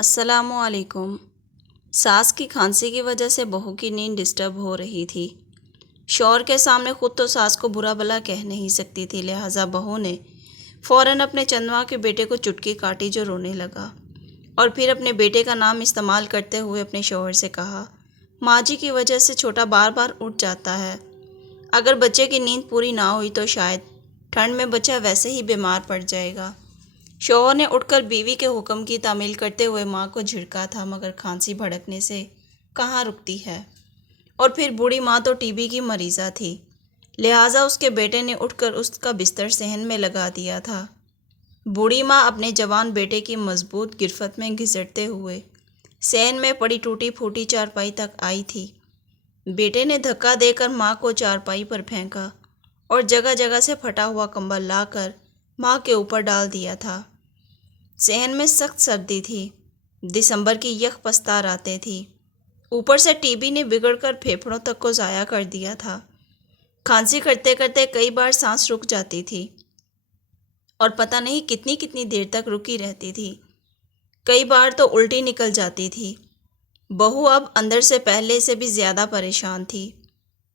السلام علیکم۔ ساس کی کھانسی کی وجہ سے بہو کی نیند ڈسٹرب ہو رہی تھی۔ شوہر کے سامنے خود تو ساس کو برا بھلا کہہ نہیں سکتی تھی، لہٰذا بہو نے فوراً اپنے چندوا کے بیٹے کو چٹکی کاٹی جو رونے لگا، اور پھر اپنے بیٹے کا نام استعمال کرتے ہوئے اپنے شوہر سے کہا، ماں جی کی وجہ سے چھوٹا بار بار اٹھ جاتا ہے۔ اگر بچے کی نیند پوری نہ ہوئی تو شاید ٹھنڈ میں بچہ ویسے ہی بیمار پڑ جائے گا۔ شوہر نے اٹھ کر بیوی کے حکم کی تعمیل کرتے ہوئے ماں کو جھڑکا تھا، مگر کھانسی بھڑکنے سے کہاں رکتی ہے، اور پھر بوڑھی ماں تو ٹی بی کی مریضہ تھی، لہٰذا اس کے بیٹے نے اٹھ کر اس کا بستر صحن میں لگا دیا تھا۔ بوڑھی ماں اپنے جوان بیٹے کی مضبوط گرفت میں گھسیٹتے ہوئے صحن میں پڑی ٹوٹی پھوٹی چارپائی تک آئی تھی۔ بیٹے نے دھکا دے کر ماں کو چارپائی پر پھینکا اور جگہ جگہ سے پھٹا ہوا کمبل لا کر ماں کے اوپر ڈال دیا تھا۔ صحن میں سخت سردی تھی، دسمبر کی یخ پستہ راتیں تھیں، اوپر سے ٹی بی نے بگڑ کر پھیپھڑوں تک کو ضائع کر دیا تھا۔ کھانسی کرتے کرتے کئی بار سانس رک جاتی تھی اور پتہ نہیں کتنی کتنی دیر تک رکی رہتی تھی، کئی بار تو الٹی نکل جاتی تھی۔ بہو اب اندر سے پہلے سے بھی زیادہ پریشان تھی،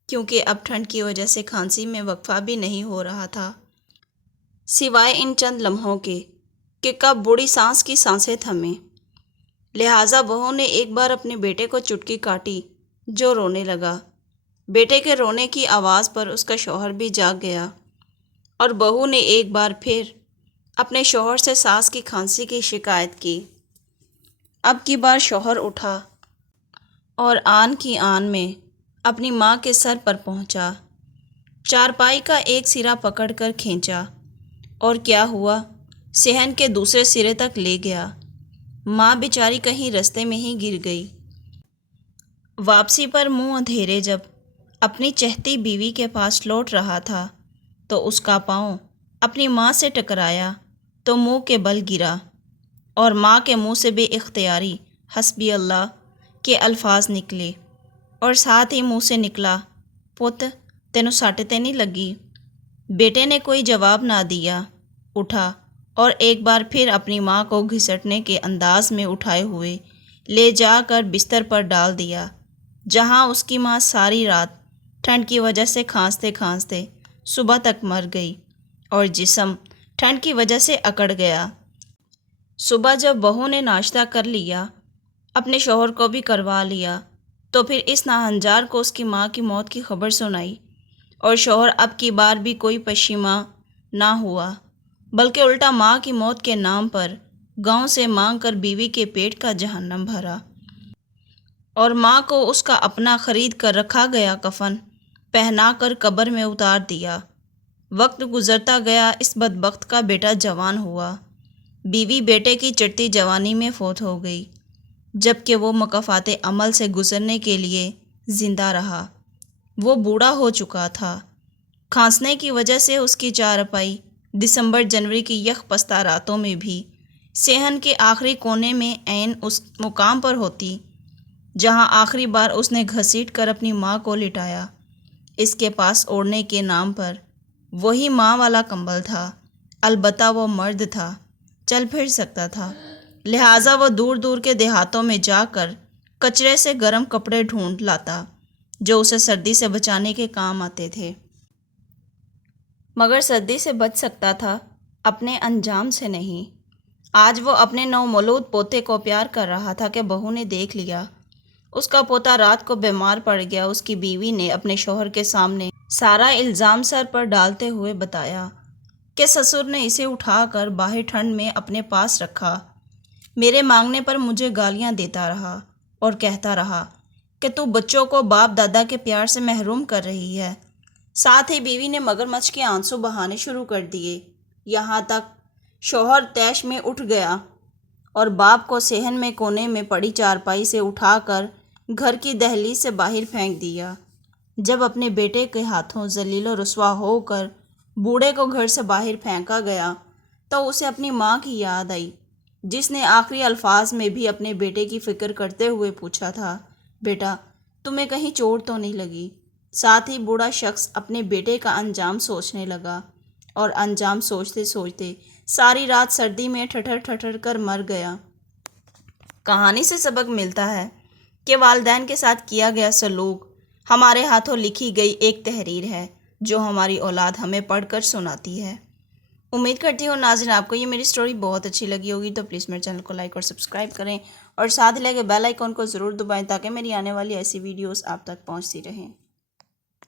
کیونکہ اب ٹھنڈ کی وجہ سے کھانسی میں وقفہ بھی نہیں ہو رہا تھا، سوائے ان چند لمحوں کے کہ کب بوڑھی سانس کی سانسیں تھمیں۔ لہٰذا بہو نے ایک بار اپنے بیٹے کو چٹکی کاٹی جو رونے لگا۔ بیٹے کے رونے کی آواز پر اس کا شوہر بھی جاگ گیا، اور بہو نے ایک بار پھر اپنے شوہر سے ساس کی کھانسی کی شکایت کی۔ اب کی بار شوہر اٹھا اور آن کی آن میں اپنی ماں کے سر پر پہنچا، چارپائی کا ایک سرا پکڑ کر کھینچا، اور کیا ہوا، صحن کے دوسرے سرے تک لے گیا۔ ماں بیچاری کہیں رستے میں ہی گر گئی۔ واپسی پر منہ اندھیرے جب اپنی چہتی بیوی کے پاس لوٹ رہا تھا تو اس کا پاؤں اپنی ماں سے ٹکرایا تو منہ کے بل گرا، اور ماں کے منہ سے بے اختیاری حسبی اللہ کے الفاظ نکلے، اور ساتھ ہی منہ سے نکلا، پت تینوں سٹ تے نہیں لگی۔ بیٹے نے کوئی جواب نہ دیا، اٹھا اور ایک بار پھر اپنی ماں کو گھسیٹنے کے انداز میں اٹھائے ہوئے لے جا کر بستر پر ڈال دیا، جہاں اس کی ماں ساری رات ٹھنڈ کی وجہ سے کھانستے کھانستے صبح تک مر گئی، اور جسم ٹھنڈ کی وجہ سے اکڑ گیا۔ صبح جب بہو نے ناشتہ کر لیا، اپنے شوہر کو بھی کروا لیا، تو پھر اس ناہنجار کو اس کی ماں کی موت کی خبر سنائی، اور شوہر اب کی بار بھی کوئی پشیماں نہ ہوا، بلکہ الٹا ماں کی موت کے نام پر گاؤں سے مانگ کر بیوی کے پیٹ کا جہنم بھرا، اور ماں کو اس کا اپنا خرید کر رکھا گیا کفن پہنا کر قبر میں اتار دیا۔ وقت گزرتا گیا، اس بدبخت کا بیٹا جوان ہوا، بیوی بیٹے کی چڑھتی جوانی میں فوت ہو گئی، جبکہ وہ مکافات عمل سے گزرنے کے لیے زندہ رہا۔ وہ بوڑھا ہو چکا تھا۔ کھانسنے کی وجہ سے اس کی چارپائی دسمبر جنوری کی یخ پستہ راتوں میں بھی صحن کے آخری کونے میں عین اس مقام پر ہوتی جہاں آخری بار اس نے گھسیٹ کر اپنی ماں کو لٹایا۔ اس کے پاس اوڑھنے کے نام پر وہی ماں والا کمبل تھا، البتہ وہ مرد تھا، چل پھر سکتا تھا، لہٰذا وہ دور دور کے دیہاتوں میں جا کر کچرے سے گرم کپڑے ڈھونڈ لاتا جو اسے سردی سے بچانے کے کام آتے تھے، مگر سردی سے بچ سکتا تھا، اپنے انجام سے نہیں۔ آج وہ اپنے نومولود پوتے کو پیار کر رہا تھا کہ بہو نے دیکھ لیا، اس کا پوتا رات کو بیمار پڑ گیا۔ اس کی بیوی نے اپنے شوہر کے سامنے سارا الزام سر پر ڈالتے ہوئے بتایا کہ سسر نے اسے اٹھا کر باہر ٹھنڈ میں اپنے پاس رکھا، میرے مانگنے پر مجھے گالیاں دیتا رہا اور کہتا رہا کہ تو بچوں کو باپ دادا کے پیار سے محروم کر رہی ہے۔ ساتھ ہی بیوی نے مگرمچھ کے آنسو بہانے شروع کر دیے، یہاں تک شوہر طیش میں اٹھ گیا اور باپ کو صحن میں کونے میں پڑی چارپائی سے اٹھا کر گھر کی دہلیز سے باہر پھینک دیا۔ جب اپنے بیٹے کے ہاتھوں ذلیل و رسوا ہو کر بوڑھے کو گھر سے باہر پھینکا گیا تو اسے اپنی ماں کی یاد آئی، جس نے آخری الفاظ میں بھی اپنے بیٹے کی فکر کرتے ہوئے پوچھا تھا، بیٹا تمہیں کہیں چوٹ تو نہیں لگی؟ ساتھ ہی بوڑھا شخص اپنے بیٹے کا انجام سوچنے لگا، اور انجام سوچتے سوچتے ساری رات سردی میں ٹھٹر ٹھٹر کر مر گیا۔ کہانی سے سبق ملتا ہے کہ والدین کے ساتھ کیا گیا سلوک ہمارے ہاتھوں لکھی گئی ایک تحریر ہے جو ہماری اولاد ہمیں پڑھ کر سناتی ہے۔ امید کرتی ہوں ناظرین آپ کو یہ میری سٹوری بہت اچھی لگی ہوگی، تو پلیز میرے چینل کو لائک اور سبسکرائب کریں اور ساتھ لے کے بیل آئیکن کو ضرور دبائیں تاکہ میری آنے والی ایسی ویڈیوز آپ تک پہنچتی رہیں۔